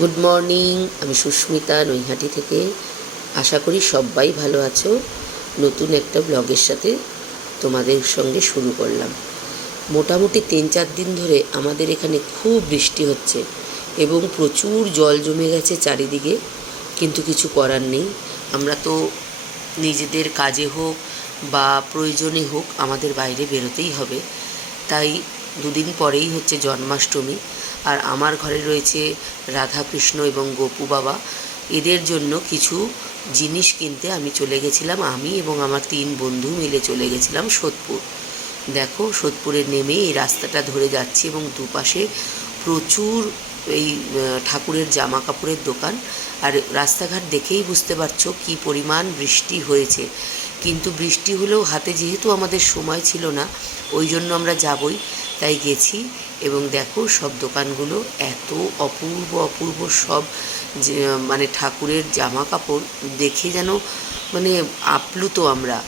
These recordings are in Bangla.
গুড মর্নিং, আমি সুস্মিতা নৈহাটি থেকে। আশা করি সবাই ভালো আছো। নতুন একটা ব্লগের সাথে তোমাদের সঙ্গে শুরু করলাম। মোটামুটি 3-4 দিন ধরে আমাদের এখানে খুব বৃষ্টি হচ্ছে এবং প্রচুর জল জমে গেছে চারিদিকে, কিন্তু কিছু করার নেই। আমরা তো নিজেদের কাজে হোক বা প্রয়োজনে হোক আমাদের বাইরে বেরোতেই হবে। তাই দুদিন পরেই হচ্ছে জন্মাষ্টমী, আর আমার ঘরে রয়েছে রাধাকৃষ্ণ এবং গোপু বাবা। এদের জন্য কিছু জিনিস কিনতে আমি চলে গেছিলাম। আমি এবং আমার 3 বন্ধু মিলে চলে গেছিলাম সোদপুর। দেখো, সোদপুরে নেমে এই রাস্তাটা ধরে যাচ্ছি এবং দুপাশে প্রচুর এই ঠাকুরের জামা কাপড়ের দোকান। আর রাস্তাঘাট দেখেই বুঝতে পারছো কী পরিমাণ বৃষ্টি হয়েছে। কিন্তু বৃষ্টি হলেও হাতে যেহেতু আমাদের সময় ছিল না, ওই জন্য আমরা যাবই, তাই গেছি। এবং দেখো, সব দোকানগুলো এত অপূর্ব অপূর্ব সব যে মানে ঠাকুরের জামা কাপড় দেখে যেন মানে আপ্লুত আমরা।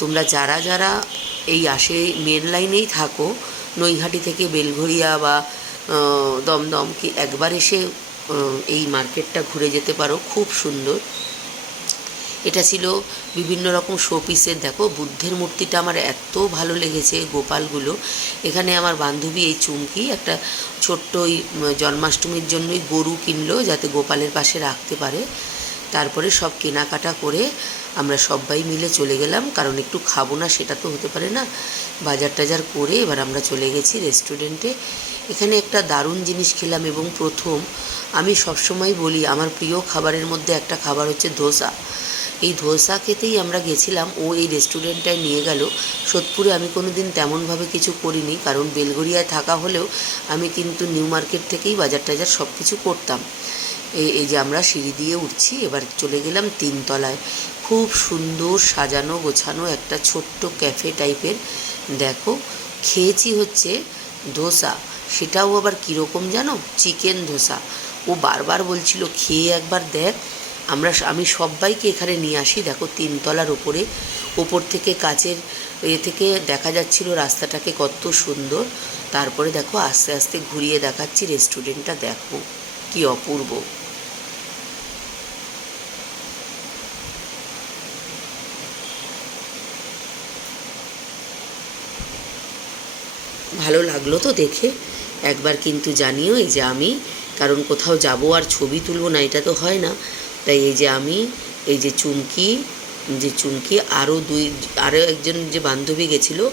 তোমরা যারা যারা এই মেন লাইনেই থাকো, নৈহাটি থেকে বেলঘরিয়া বা দমদম, কি একবার এসে এই মার্কেটটা ঘুরে যেতে পারো, খুব সুন্দর। এটা ছিল বিভিন্ন রকম শোপিসের। দেখো, বুদ্ধের মূর্তিটা আমার এত ভালো লেগেছে, গোপালগুলো। এখানে আমার বান্ধবী এই চুমকি একটা ছোট্ট ওই জন্মাষ্টমীর জন্যই গরু কিনলো, যাতে গোপালের পাশে রাখতে পারে। তারপরে সব কেনাকাটা করে আমরা সবাই মিলে চলে গেলাম, কারণ একটু খাবো না সেটা তো হতে পারে না। বাজার টাজার করে এবার আমরা চলে গেছি রেস্টুরেন্টে। এখানে একটা দারুণ জিনিস খেলাম এবং প্রথম, আমি সবসময় বলি আমার প্রিয় খাবারের মধ্যে একটা খাবার হচ্ছে ধোসা। এই ধোসা খেতেই আমরা গেছিলাম, ও এই রেস্টুরেন্টটায় নিয়ে গেল। সোদপুরে আমি কোনো দিন তেমনভাবে কিছু করিনি, কারণ বেলঘরিয়ায় থাকা হলেও আমি কিন্তু নিউ মার্কেট থেকেই বাজার টাজার সব কিছু করতাম। এই যে আমরা সিঁড়ি দিয়ে উঠছি, এবার চলে গেলাম 3 তলায়। খুব সুন্দর সাজানো গোছানো একটা ছোট্ট ক্যাফে টাইপের। দেখো, খেয়েছি হচ্ছে ধোসা, সেটাও আবার কীরকম জানো, চিকেন ধোসা। ও বারবার বলছিল খেয়ে একবার দেখ। আমি সবাইকে এখানে নিয়ে আসি। দেখো, 3 তলার ওপর থেকে কাচের থেকে দেখা যাচ্ছিল রাস্তাটাকে কত সুন্দর। তারপরে দেখো, আস্তে আস্তে ঘুরিয়ে দেখাচ্ছি রেস্টুরেন্টটা। দেখো কি অপূর্ব। ভালো লাগলো তো দেখে। একবার কিন্তু জানিও এই যে আমি, কারণ কোথাও যাব আর ছবি তুলব না, এটা তো হয় না। তাই এই যে আমি, এই যে চুমকি আরও একজন যে বান্ধবী গেছিলো,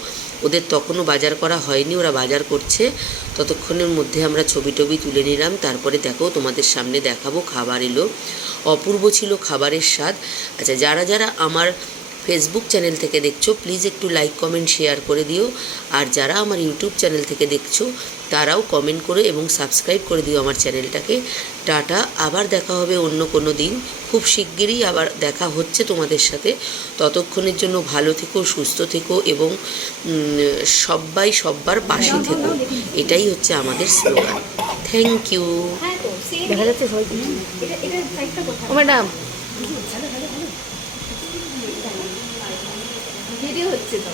ওদের তখনও বাজার করা হয়নি, ওরা বাজার করছে। ততক্ষণের মধ্যে আমরা ছবি টবি তুলে নিলাম। তারপরে দেখো, তোমাদের সামনে দেখাবো খাবার এলো। অপূর্ব ছিল খাবারের স্বাদ। আচ্ছা, যারা যারা আমার ফেসবুক চ্যানেল থেকে দেখছো, প্লিজ একটু লাইক কমেন্ট শেয়ার করে দিও। আর যারা আমার ইউটিউব চ্যানেল থেকে দেখছো, তারাও কমেন্ট করে এবং সাবস্ক্রাইব করে দিও আমার চ্যানেলটাকে। টাটা, আবার দেখা হবে অন্য কোনো দিন। খুব শিগগিরই আবার দেখা হচ্ছে তোমাদের সাথে। ততক্ষণের জন্য ভালো থেকো, সুস্থ থেকো এবং সব্বাই সব্বার পাশে থেকো। এটাই হচ্ছে আমাদের স্লোগান। Thank you. দেখা যাচ্ছে ম্যাডাম, ভিডিও হচ্ছে তো।